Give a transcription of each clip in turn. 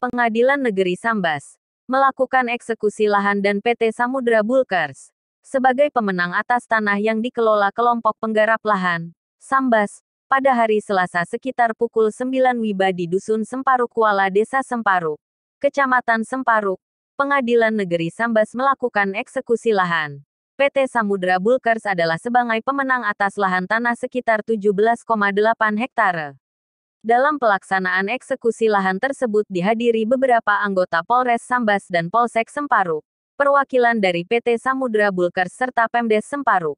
Pengadilan Negeri Sambas melakukan eksekusi lahan dan PT Samudra Bulkers sebagai pemenang atas tanah yang dikelola kelompok penggarap lahan Sambas pada hari Selasa sekitar pukul 9 WIBA di Dusun Semparuk Kuala, Desa Semparuk, Kecamatan Semparuk. Pengadilan Negeri Sambas melakukan eksekusi lahan. PT Samudra Bulkers adalah sebagai pemenang atas lahan tanah sekitar 17,8 hektare. Dalam pelaksanaan eksekusi lahan tersebut dihadiri beberapa anggota Polres Sambas dan Polsek Semparuk, perwakilan dari PT Samudra Bulkers serta Pemdes Semparuk.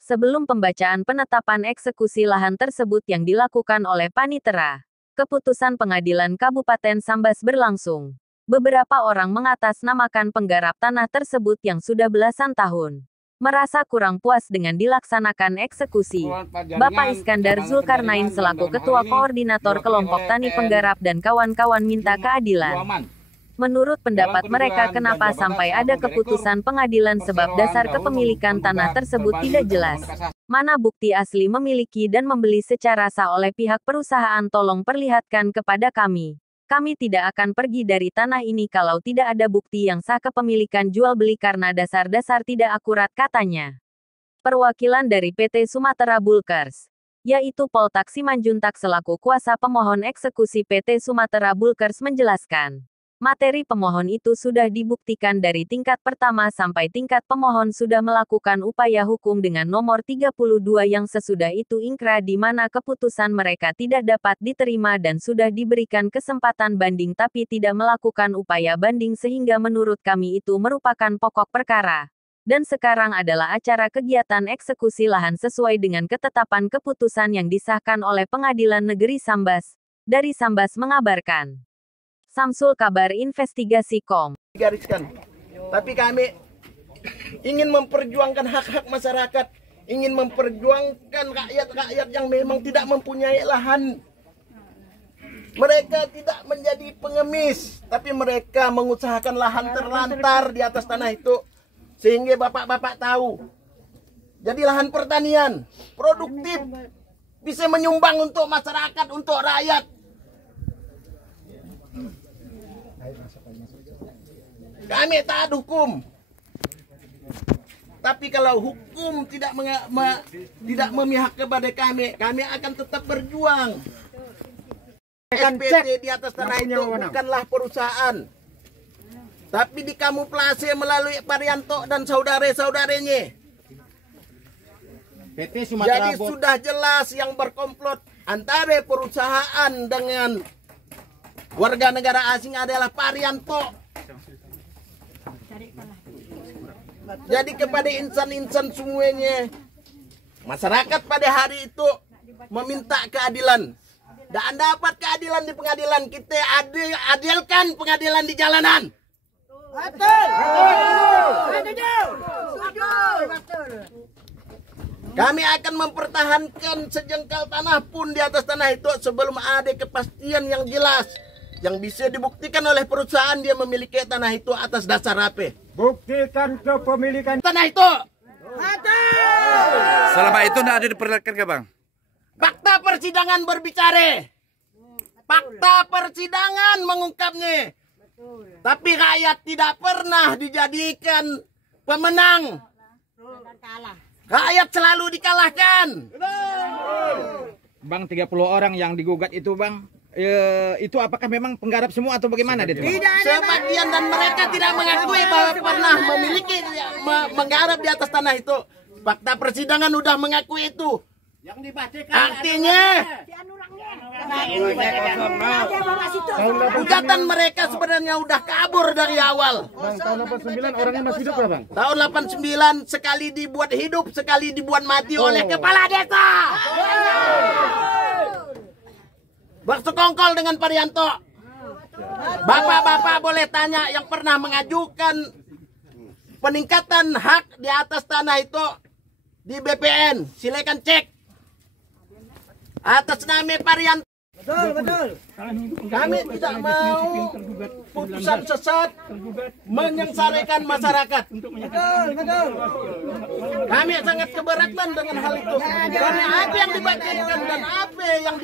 Sebelum pembacaan penetapan eksekusi lahan tersebut yang dilakukan oleh Panitera, keputusan Pengadilan Kabupaten Sambas berlangsung. Beberapa orang mengatasnamakan penggarap tanah tersebut yang sudah belasan tahun merasa kurang puas dengan dilaksanakan eksekusi. Bapak Iskandar Zulkarnain selaku Ketua Koordinator Kelompok Tani Penggarap dan kawan-kawan minta keadilan. Menurut pendapat mereka kenapa sampai ada keputusan pengadilan sebab dasar kepemilikan tanah tersebut tidak jelas. Mana bukti asli memiliki dan membeli secara sah oleh pihak perusahaan, tolong perlihatkan kepada kami. Kami tidak akan pergi dari tanah ini kalau tidak ada bukti yang sah kepemilikan jual beli karena dasar-dasar tidak akurat, katanya. Perwakilan dari PT Sumatera Bulkers, yaitu Poltak Simanjuntak selaku kuasa pemohon eksekusi PT Sumatera Bulkers menjelaskan, materi pemohon itu sudah dibuktikan dari tingkat pertama sampai tingkat pemohon sudah melakukan upaya hukum dengan nomor 32 yang sesudah itu ingkrah di mana keputusan mereka tidak dapat diterima dan sudah diberikan kesempatan banding tapi tidak melakukan upaya banding sehingga menurut kami itu merupakan pokok perkara. Dan sekarang adalah acara kegiatan eksekusi lahan sesuai dengan ketetapan keputusan yang disahkan oleh Pengadilan Negeri Sambas. Dari Sambas mengabarkan. Samsul Kabar Investigasi.com. Gariskan. Tapi kami ingin memperjuangkan hak-hak masyarakat, ingin memperjuangkan rakyat-rakyat yang memang tidak mempunyai lahan. Mereka tidak menjadi pengemis, tapi mereka mengusahakan lahan terlantar di atas tanah itu. Sehingga bapak-bapak tahu. Jadi lahan pertanian produktif bisa menyumbang untuk masyarakat, untuk rakyat. Kami taat hukum, tapi kalau hukum tidak memihak kepada kami, kami akan tetap berjuang. SPT di atas tanah itu bukanlah perusahaan, tapi dikamuflase melalui Parianto dan saudara-saudaranya. Jadi sudah jelas yang berkomplot antara perusahaan dengan warga negara asing adalah Parianto. Jadi kepada insan-insan semuanya, masyarakat pada hari itu meminta keadilan. Dan dapat keadilan di pengadilan, kita adilkan pengadilan di jalanan. Betul. Kami akan mempertahankan sejengkal tanah pun di atas tanah itu sebelum ada kepastian yang jelas. Yang bisa dibuktikan oleh perusahaan dia memiliki tanah itu atas dasar apa? Buktikan kepemilikan tanah itu. Selama itu tidak ada diperlihatkan ke Bang? Fakta persidangan berbicara. Fakta persidangan mengungkapnya. Tapi rakyat tidak pernah dijadikan pemenang. Rakyat selalu dikalahkan. Bang, 30 orang yang digugat itu Bang, itu apakah memang penggarap semua atau bagaimana? Sebagian dan mereka tidak mengakui bahwa pernah memiliki menggarap di atas tanah itu. Fakta persidangan udah mengakui itu. Artinya gugatan mereka sebenarnya udah kabur dari awal. Bang, tahun 89 orangnya masih hidup Bang? Tahun 89 sekali dibuat hidup, sekali dibuat mati oleh kepala desa. Bersekongkol dengan Parianto. Bapak-bapak boleh tanya yang pernah mengajukan peningkatan hak di atas tanah itu di BPN. Silakan cek. Atas nama Parianto. Betul. Kami tidak mau putusan sesat menyengsarakan masyarakat. Kami sangat keberatan dengan hal itu. Karena apa yang dibacakan dan apa yang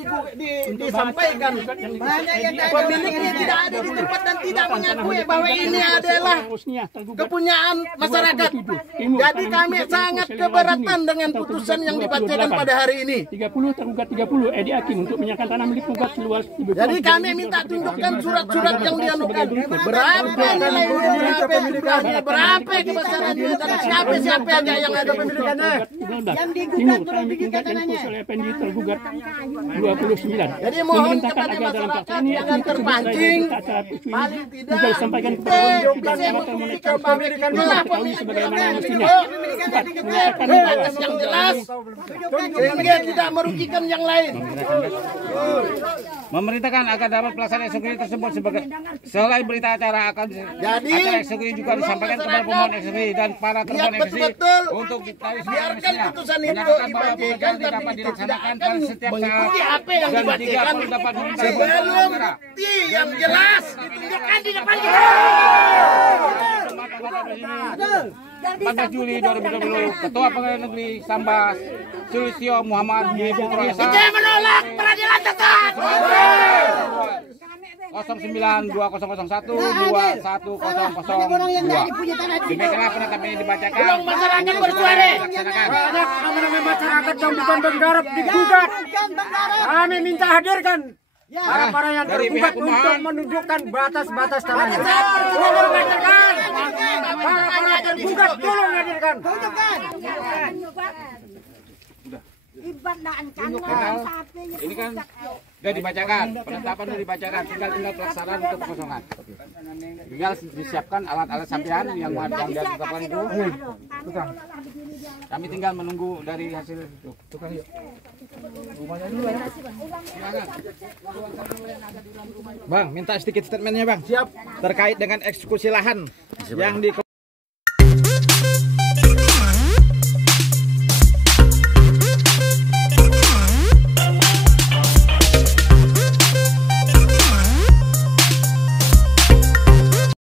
disampaikan, pemiliknya tidak ada di tempat dan tidak mengakui bahwa ini adalah kepunyaan masyarakat. Jadi kami sangat keberatan dengan putusan yang dibacakan pada hari ini. 30 tergugat 30 Edi Hakim untuk menyatakan tanah milik penggugat seluas. Jadi kami minta tunjukkan surat-surat yang dianukan. Berapa nilai berapa jumlahnya, berapa kebesarannya, dan siapa aja yang ada pemilikannya. Yang digugat tergugat tanahnya. Tergugat 29. Jadi mohon kepada masyarakat jangan terpancing. Paling tidak disampaikan kepada yang jelas sehingga tidak merugikan yang lain. Memerintahkan agar dapat pelaksanaan eksekusi tersebut sebagai selain berita acara akan acara eksekusi juga disampaikan kepada pemohon eksekusi dan para termohon eksekusi untuk diketahui biarkan putusan itu dibacakan tapi itu tidak akan mengikuti apa yang dibacakan sebelum bukti yang jelas ditunjukkan di depan kita. 14 Juli 2020, Ketua Pengadilan Negeri Sambas Sulistyo Muhammad Putra Esa menolak peradilan sesat. 092001 21002. Demikianlah penetapan ini dibacakan. Masyarakat bersuara. Nama-nama masyarakat yang bukan penggarap digugat. Kami minta hadirkan para yang tergugat untuk menunjukkan batas-batas tanahnya. Tolong hadirkan. Para yang tergugat tolong hadirkan. Ini kan sudah dibacakan, penetapan sudah dibacakan, tinggal pelaksanaan untuk kekosongan. Tinggal disiapkan alat-alat sampean yang ditetapkan itu. Kami tinggal menunggu dari hasil itu. Bang, minta sedikit statementnya bang. Siap. Terkait dengan eksekusi lahan yang di